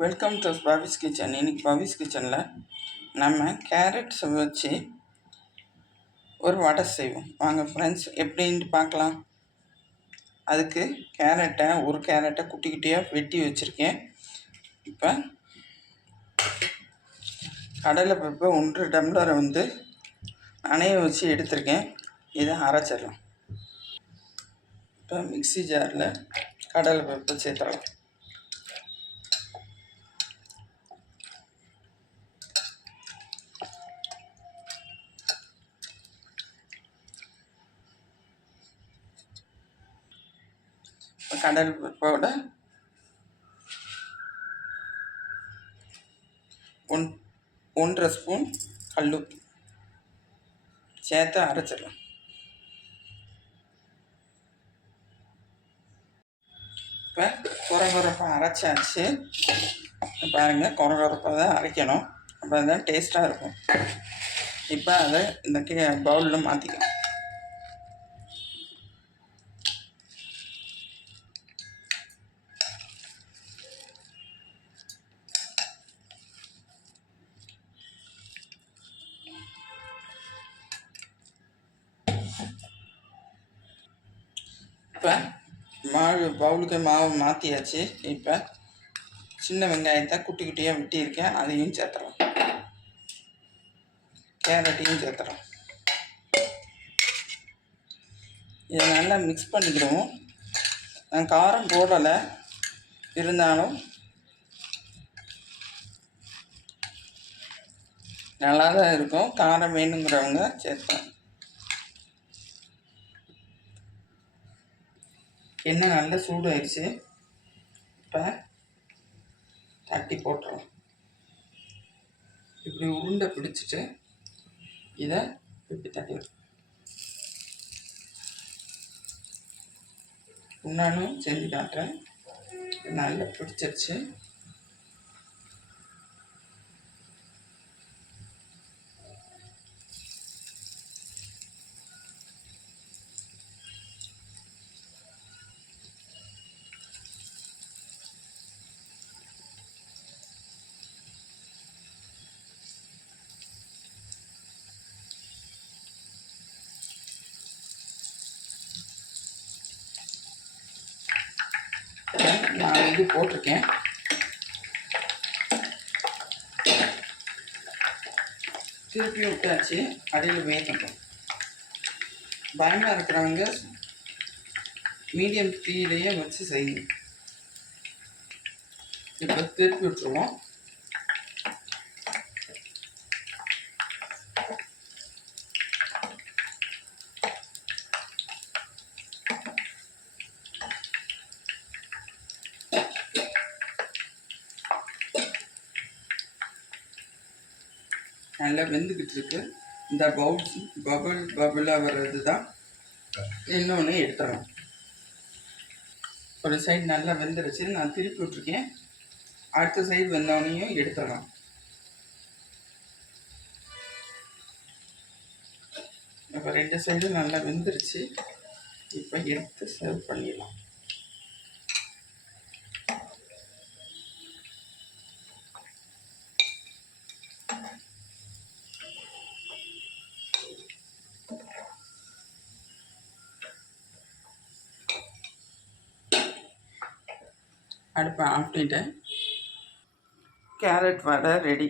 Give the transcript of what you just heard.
Welcome to Pavis kitchen. இன்னைக்கு பவிஸ் கிச்சனில் நம்ம கேரட் வச்சு ஒரு வடை செய்வோம். வாங்க ஃப்ரெண்ட்ஸ், எப்படின்ட்டு பார்க்கலாம். அதுக்கு ஒரு கேரட்டை குட்டி குட்டியாக வெட்டி வச்சுருக்கேன். இப்போ கடலை பருப்பு 1 டம்ளரை நனைய வச்சு எடுத்திருக்கேன். இதை அரைச்சிடலாம். இப்போ மிக்ஸி ஜாரில் கடலை பருப்பு சேர்த்துடலாம். கடல் பருப்போட 1.5 ஸ்பூன் கல்லுப்பு சேர்த்து அரைச்சிடலாம். இப்போ குறகுறப்பாக அரைச்சாச்சு. பாருங்கள், குறகுறப்பாக தான் அரைக்கணும். அப்போ தான் டேஸ்ட்டாக இருக்கும். இப்போ அதை இந்த பவுலில் மாற்றிக்கலாம். இப்போ பவுலுக்கு மாவு மாற்றியாச்சு. இப்போ சின்ன வெங்காயத்தை குட்டி குட்டியாக வெட்டியிருக்கேன், அதையும் சேர்த்துறோம். கேரட்டையும் சேர்த்துறோம். இதை நல்லா மிக்ஸ் பண்ணிக்கிடுவோம். நான் காரம் போடலை, இருந்தாலும் நல்லா தான் இருக்கும். காரம் வேணுங்கிறவங்க சேர்த்தோம். எண்ணெய் நல்லா சூடாயிடுச்சு. இப்போ தட்டி போட்டுறோம். இப்படி உருண்டை பிடிச்சிட்டு இதை இப்படி தட்டிடும். இன்னும் செஞ்சு காட்டுறேன். நல்லா பிடிச்சிருச்சு. நான் இது போட்டிருக்கேன். திருப்பி விட்டாச்சு. அடியில் வேகட்டும். பயமாக இருக்கிறவங்க மீடியம் தீயிலேயே வச்சு செய்யணும். இப்போ திருப்பி விட்டுருவோம். நல்லா வெந்துக்கிட்டு இருக்கு. இந்த பபுளாக வர்றது தான். இன்னொன்று எடுத்துறோம். ஒரு சைடு நல்லா வெந்துருச்சு. நான் திருப்பி விட்டுருக்கேன். அடுத்த சைடு வெந்தவனையும் எடுத்துடலாம். இப்போ 2 சைடும் நல்லா வெந்துருச்சு. இப்போ எடுத்து சர்வ் பண்ணிடலாம். அடுப்பை ஆஃப் பண்ணிட்டேன். கேரட் வடை ரெடி.